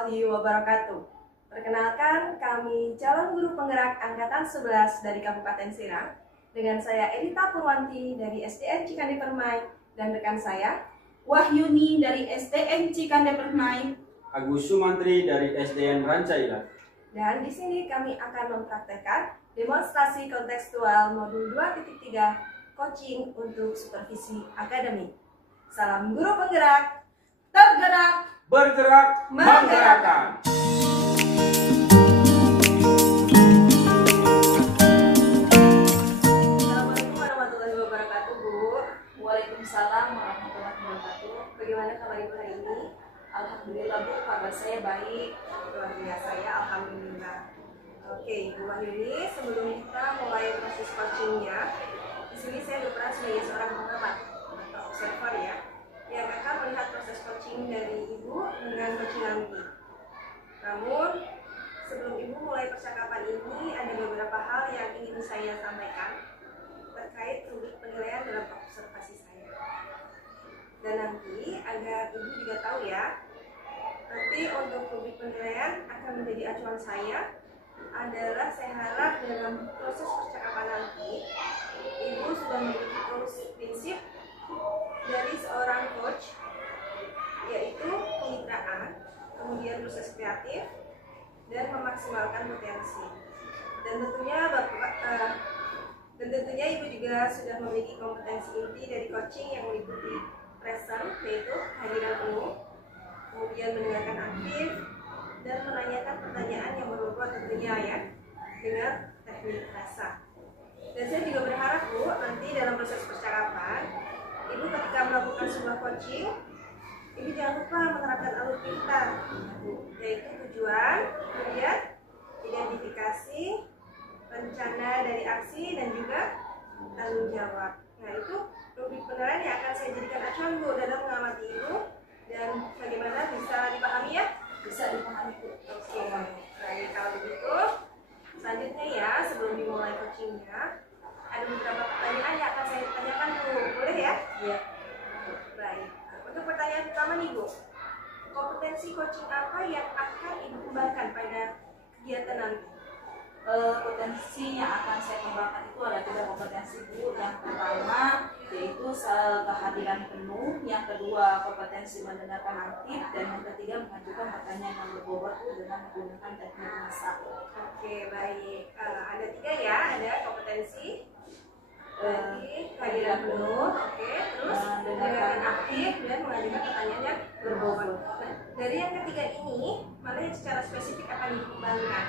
warahmatullahi wabarakatuh. Perkenalkan, kami calon guru penggerak Angkatan 11 dari Kabupaten Serang. Dengan saya Elita Purwanti dari SDN Cikande Permai dan rekan saya Wahyuni dari SDN Cikande Permai, Agus Sumantri dari SDN Rancailah. Dan di sini kami akan mempraktekkan demonstrasi kontekstual modul 2.3 coaching untuk supervisi akademik. Salam guru penggerak, tergerak, Bergerak, menggerakkan. Assalamualaikum warahmatullahi wabarakatuh, Bu. Waalaikumsalam warahmatullahi wabarakatuh. Bagaimana kabar Ibu hari ini? Alhamdulillah Bu, kabar saya baik. Luar biasa ya, alhamdulillah. Oke, Bu Wahyuni, sebelum kita mulai proses coachingnya, di sini saya berperan sebagai seorang pengamat atau observer ya, yang akan melihat proses coaching dari Ibu dengan coaching nanti. Namun, sebelum Ibu mulai percakapan ini, ada beberapa hal yang ingin saya sampaikan terkait rubrik penilaian dalam observasi saya. Dan nanti, agar Ibu juga tahu ya, nanti untuk rubrik penilaian akan menjadi acuan saya adalah saya harap dalam proses percakapan nanti Ibu sudah memiliki prinsip dari seorang coach, yaitu kemitraan, kemudian proses kreatif, dan memaksimalkan potensi. Dan tentunya Ibu juga sudah memiliki kompetensi inti dari coaching yang meliputi present, yaitu kehadiran penuh, kemudian mendengarkan aktif, dan menanyakan pertanyaan yang berbobot tentunya ya, dengan teknik rasa. Dan saya juga berharap Bu, nanti dalam proses percakapan Ibu ketika melakukan sebuah coaching, Ibu jangan lupa menerapkan alur pintar, yaitu tujuan, kemudian identifikasi, rencana dari aksi, dan juga tanggung jawab. Nah itu rubrik penilaian yang akan saya jadikan acuan Bu dalam mengamati Ibu, dan bagaimana bisa dipahami ya? Bisa dipahami Bu. Oke, baik, kalau begitu selanjutnya ya, sebelum dimulai coachingnya, ada beberapa pertanyaan yang akan saya tanyakan Bu, boleh ya? Iya. Baik, untuk pertanyaan pertama nih Bu, kompetensi coaching apa yang akan Ibu kembangkan pada kegiatan nanti? Potensi yang akan saya kembangkan itu ada 3 kompetensi Bu. Yang pertama yaitu kehadiran penuh, yang kedua kompetensi mendengarkan aktif, dan yang ketiga mengajukan pertanyaan yang berbobot Bu dengan menggunakan teknik masak. Oke, baik, ada 3 ya, ada kompetensi, kehadiran penuh, oke, terus mendengarkan aktif, dan mengajukan pertanyaan yang berbobot. Nah, dari yang ketiga ini, mana yang secara spesifik akan dikembangkan?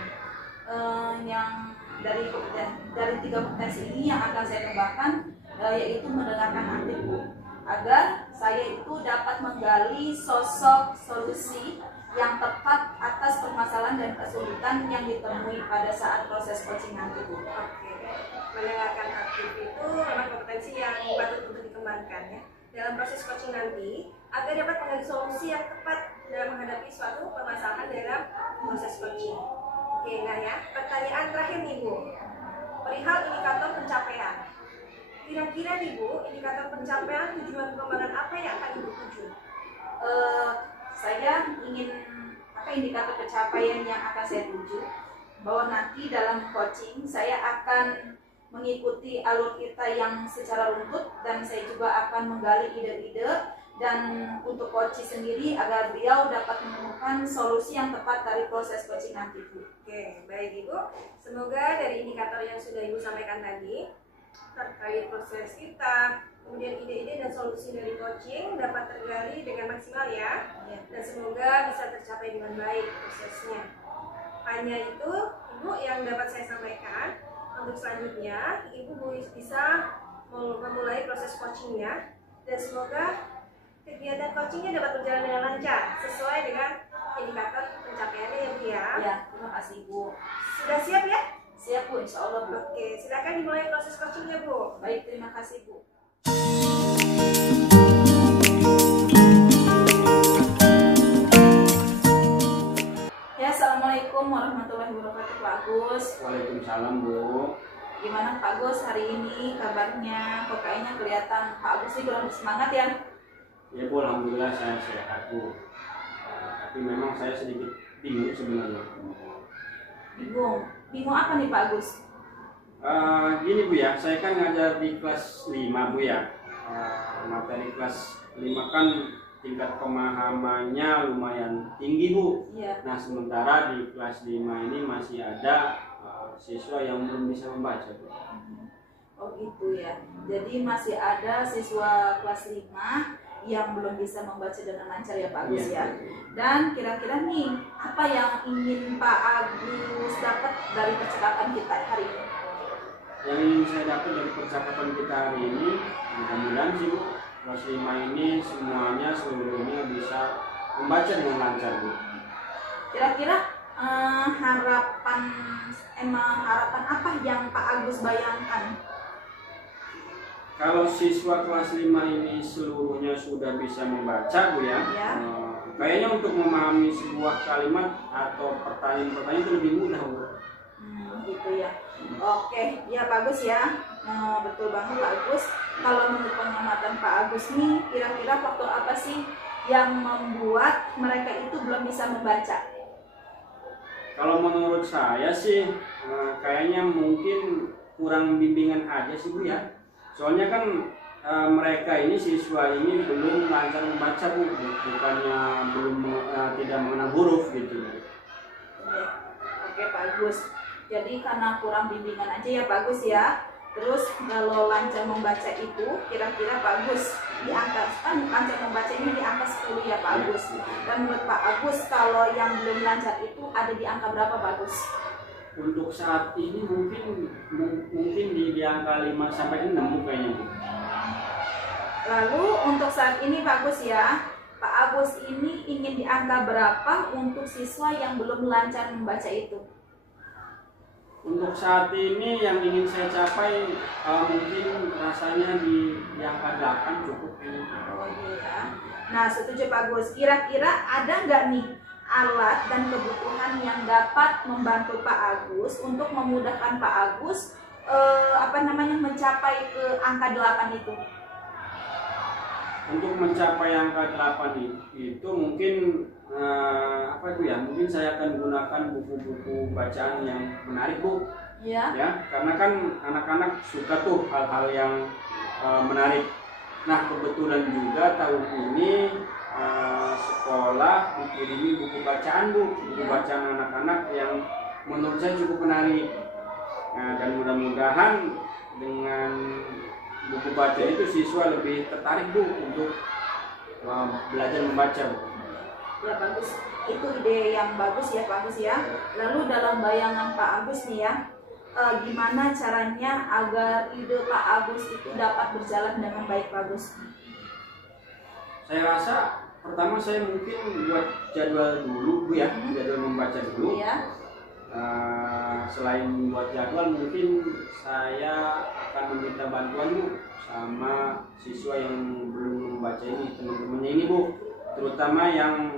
Yang dari 3 kompetensi ini yang akan saya kembangkan yaitu mendengarkan aktif Bu, agar saya itu dapat menggali sosok solusi yang tepat atas permasalahan dan kesulitan yang ditemui pada saat proses coaching nanti Bu. Oke, mendengarkan aktif itu memang kompetensi yang patut untuk dikembangkan ya dalam proses coaching nanti, agar dapat menggali solusi yang tepat dalam menghadapi suatu permasalahan dalam proses coaching. Oke, nah ya, pertanyaan terakhir nih Bu, perihal indikator pencapaian. Kira-kira nih Bu, indikator pencapaian tujuan pengembangan apa yang akan Ibu tuju? Saya ingin indikator pencapaian yang akan saya tuju, bahwa nanti dalam coaching saya akan mengikuti alur kita yang secara runtut, dan saya juga akan menggali ide-ide dan untuk coach sendiri agar beliau dapat menemukan solusi yang tepat dari proses coaching nanti Bu. Oke, baik Ibu. Semoga dari indikator yang sudah Ibu sampaikan tadi terkait proses kita, kemudian ide-ide dan solusi dari coaching dapat tergali dengan maksimal ya. Dan semoga bisa tercapai dengan baik prosesnya. Hanya itu Ibu yang dapat saya sampaikan. Untuk selanjutnya Ibu bisa memulai proses coachingnya, dan semoga kegiatan coachingnya dapat berjalan dengan lancar sesuai dengan indikator pencapaiannya ya Bu ya. Ya, terima kasih Bu. Sudah siap ya? Siap Bu, insya Allah Bu. Oke, silakan dimulai proses coachingnya Bu. Baik, terima kasih Bu. Ya, Assalamualaikum warahmatullahi wabarakatuh Pak Agus. Waalaikumsalam Bu. Gimana Pak Agus hari ini kabarnya? Kok kayaknya kelihatan Pak Agus ini belum semangat ya? Ya Bu, alhamdulillah saya sehat Bu. Tapi memang saya sedikit bingung sebenarnya. Bingung apa nih Pak Agus? Gini Bu ya, saya kan ngajar di kelas 5 Bu ya. Materi kelas 5 kan tingkat pemahamannya lumayan tinggi Bu. Iya. Nah sementara di kelas 5 ini masih ada siswa yang belum bisa membaca Bu. Oh gitu ya. Jadi masih ada siswa kelas 5 yang belum bisa membaca dengan lancar ya Pak Agus ya. Dan kira-kira nih apa yang ingin Pak Agus dapat dari percakapan kita hari ini? Yang ingin saya dapat dari percakapan kita hari ini, mudah-mudahan sih Bu, kelas 5 ini semuanya seluruhnya bisa membaca dengan lancar Bu. Kira-kira harapan apa yang Pak Agus bayangkan? Kalau siswa kelas 5 ini seluruhnya sudah bisa membaca Bu ya, kayaknya untuk memahami sebuah kalimat atau pertanyaan-pertanyaan itu lebih mudah Bu. Gitu ya. Oke, ya bagus ya. Betul banget Pak Agus. Kalau menurut pengamatan Pak Agus nih, kira-kira faktor apa sih yang membuat mereka itu belum bisa membaca? Kalau menurut saya sih, kayaknya mungkin kurang bimbingan aja sih Bu ya. Soalnya kan mereka ini siswa ini belum lancar membaca Bu, bukannya belum tidak mengenal huruf gitu. Oke Pak Agus. Jadi karena kurang bimbingan aja ya Pak Agus ya. Terus kalau lancar membaca itu kira-kira Pak Agus di angka kan lancar membaca ini di angka 10 ya Pak Agus. Dan menurut Pak Agus kalau yang belum lancar itu ada di angka berapa Pak Agus? Untuk saat ini mungkin di angka 5 sampai 6 kayaknya Bu. Lalu untuk saat ini Pak Agus ya, Pak Agus ini ingin di angka berapa untuk siswa yang belum lancar membaca itu? Untuk saat ini yang ingin saya capai mungkin rasanya di angka 8 cukup ini. Oh iya. Nah setuju Pak Agus. Kira-kira ada nggak nih alat dan kebutuhan yang dapat membantu Pak Agus untuk memudahkan Pak Agus mencapai ke angka 8 itu? Untuk mencapai angka 8 itu mungkin mungkin saya akan gunakan buku-buku bacaan yang menarik Bu. Ya. Ya, karena kan anak-anak suka tuh hal-hal yang menarik. Nah, kebetulan juga tahun ini sekolah dikirimi buku bacaan Bu, buku bacaan anak-anak yang menurut saya cukup menarik. Nah, dan mudah-mudahan dengan buku baca itu siswa lebih tertarik Bu untuk belajar membaca Bu. Ya bagus, itu ide yang bagus ya Pak Agus ya. Lalu dalam bayangan Pak Agus nih ya, gimana caranya agar ide Pak Agus itu dapat berjalan dengan baik Pak Agus? Saya rasa pertama saya mungkin buat jadwal dulu Bu ya, jadwal membaca dulu. Iya. Selain buat jadwal mungkin saya akan meminta bantuan Bu sama siswa yang belum membaca ini, teman-temannya ini Bu, terutama yang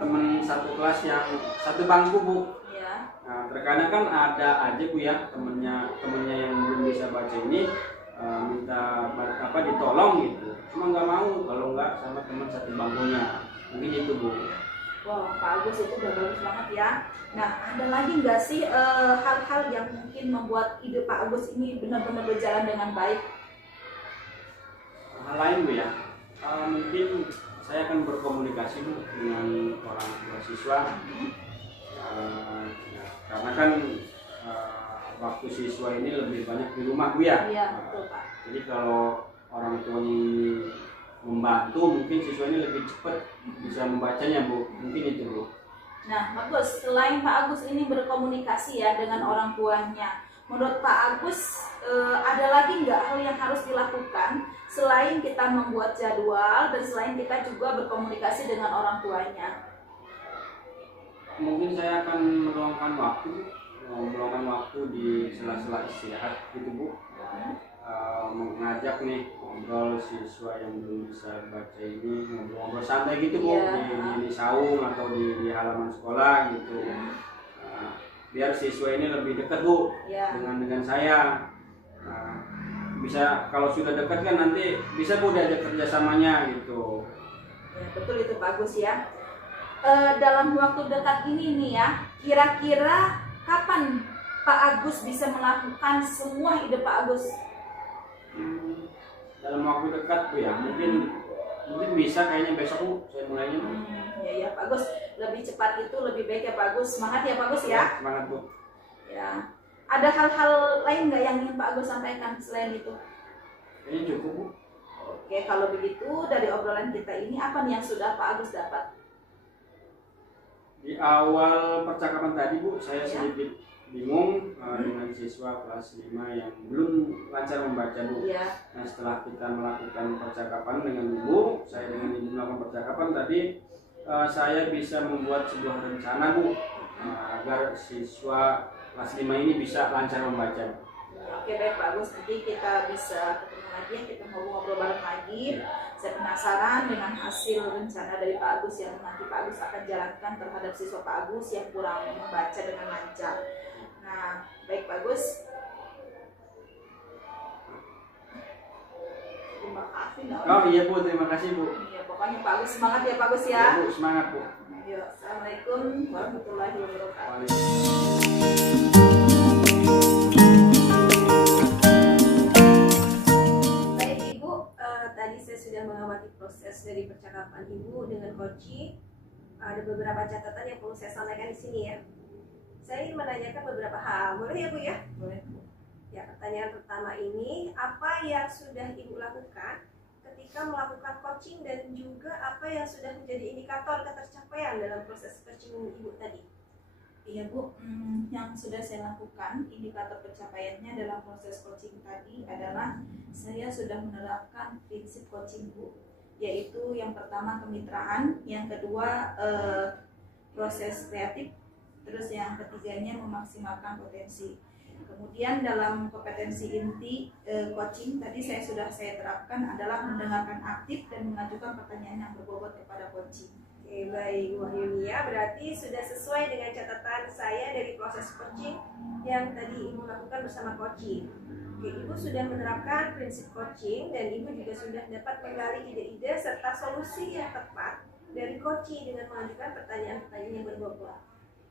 teman satu kelas yang satu bangku Bu. Ya. Nah, terkadang kan ada aja Bu ya temennya yang belum bisa baca ini minta ditolong gitu, cuma nggak mau kalau nggak sama teman satu bangkunya, mungkin itu Bu. Wow, Pak Agus itu udah bagus banget ya. Nah, ada lagi nggak sih hal-hal yang mungkin membuat ide Pak Agus ini benar-benar berjalan dengan baik? Hal lain Bu ya, mungkin saya akan berkomunikasi Bu dengan orang tua siswa. Karena kan waktu siswa ini lebih banyak di rumah Bu ya. Iya, betul Pak. Jadi kalau orang tua ini membantu, mungkin siswa ini lebih cepat bisa membacanya Bu. Mungkin itu Bu. Nah, bagus. Selain Pak Agus ini berkomunikasi ya dengan orang tuanya, menurut Pak Agus ada lagi nggak hal yang harus dilakukan selain kita membuat jadwal dan selain kita juga berkomunikasi dengan orang tuanya? Mungkin saya akan meluangkan waktu di sela-sela istirahat gitu Bu. Mengajak nih ngobrol siswa yang belum bisa baca ini, ngobrol santai gitu Bu, di saung atau di halaman sekolah gitu. Biar siswa ini lebih dekat Bu dengan saya. Bisa kalau sudah dekat kan nanti bisa Bu diajak kerjasamanya gitu. Ya, betul itu bagus ya. dalam waktu dekat ini nih ya, kira-kira kapan Pak Agus bisa melakukan semua ide Pak Agus? Dalam waktu dekat Bu ya, mungkin bisa kayaknya besok Bu saya mulainya Bu. Ya Pak Agus, lebih cepat itu lebih baik ya Pak Agus. Semangat ya Pak Agus ya. Semangat Bu. Ya. Ada hal-hal lain nggak yang ingin Pak Agus sampaikan selain itu? Kayaknya cukup Bu. Oke, kalau begitu dari obrolan kita ini apa nih yang sudah Pak Agus dapat? Di awal percakapan tadi Bu, saya Ya. sedikit bingung dengan siswa kelas 5 yang belum lancar membaca Bu. Iya. Nah setelah kita melakukan percakapan dengan Ibu, saya dengan Ibu melakukan percakapan tadi, saya bisa membuat sebuah rencana Bu, agar siswa kelas 5 ini bisa lancar membaca. Oke baik Pak Agus, nanti kita bisa ketemu lagi, kita ngobrol bareng lagi. Saya penasaran dengan hasil rencana dari Pak Agus yang nanti Pak Agus akan jalankan terhadap siswa Pak Agus yang kurang membaca dengan lancar. Nah, baik Pak Agus. Terima kasih. Oh iya Bu, terima kasih Bu. Iya, pokoknya Pak Agus semangat ya Pak Agus ya. Iya Bu, semangat Bu. Yuk, Assalamualaikum warahmatullahi wabarakatuh. Baik Ibu, tadi saya sudah mengamati proses dari percakapan Ibu dengan Koci. Ada beberapa catatan yang perlu saya sampaikan di sini ya. Saya ingin menanyakan beberapa hal, boleh ya Bu ya? Boleh. Ya, pertanyaan pertama ini, apa yang sudah Ibu lakukan ketika melakukan coaching dan juga apa yang sudah menjadi indikator ketercapaian dalam proses coaching Ibu tadi? Iya Bu, yang sudah saya lakukan indikator pencapaiannya dalam proses coaching tadi adalah saya sudah menerapkan prinsip coaching Bu, yaitu yang pertama kemitraan, yang kedua proses kreatif, terus yang ketiganya memaksimalkan potensi. Kemudian dalam kompetensi inti coaching tadi sudah saya terapkan adalah mendengarkan aktif dan mengajukan pertanyaan yang berbobot kepada coaching. Oke, baik Wahyunia, berarti sudah sesuai dengan catatan saya dari proses coaching yang tadi Ibu lakukan bersama coaching. Oke, Ibu sudah menerapkan prinsip coaching dan Ibu juga sudah dapat menggali ide-ide serta solusi yang tepat dari coaching dengan mengajukan pertanyaan-pertanyaan yang berbobot.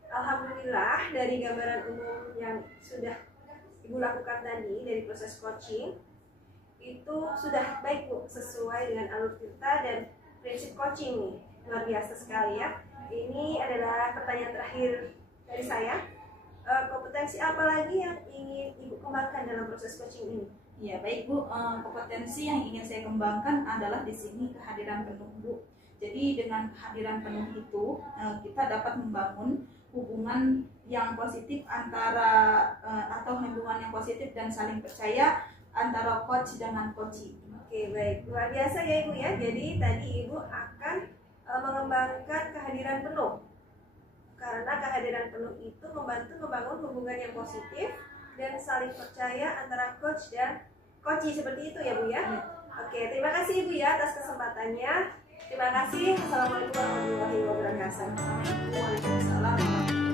Alhamdulillah dari gambaran umum yang sudah Ibu lakukan tadi dari proses coaching itu sudah baik Bu, sesuai dengan alur cerita dan prinsip coaching nih. Luar biasa sekali ya. Ini adalah pertanyaan terakhir dari saya. Kompetensi apa lagi yang ingin Ibu kembangkan dalam proses coaching ini? Ya baik Bu, kompetensi yang ingin saya kembangkan adalah di sini kehadiran penuh Bu. Jadi dengan kehadiran penuh itu kita dapat membangun hubungan yang positif antara atau hubungan yang positif dan saling percaya antara coach dengan coachee. Oke baik, luar biasa ya Ibu ya. Jadi tadi Ibu akan mengembangkan kehadiran penuh, karena kehadiran penuh itu membantu membangun hubungan yang positif dan saling percaya antara coach dan coachee, seperti itu ya Bu ya. Oke, terima kasih Ibu ya atas kesempatannya. Terima kasih. Assalamualaikum warahmatullahi wabarakatuh. Waalaikumsalam.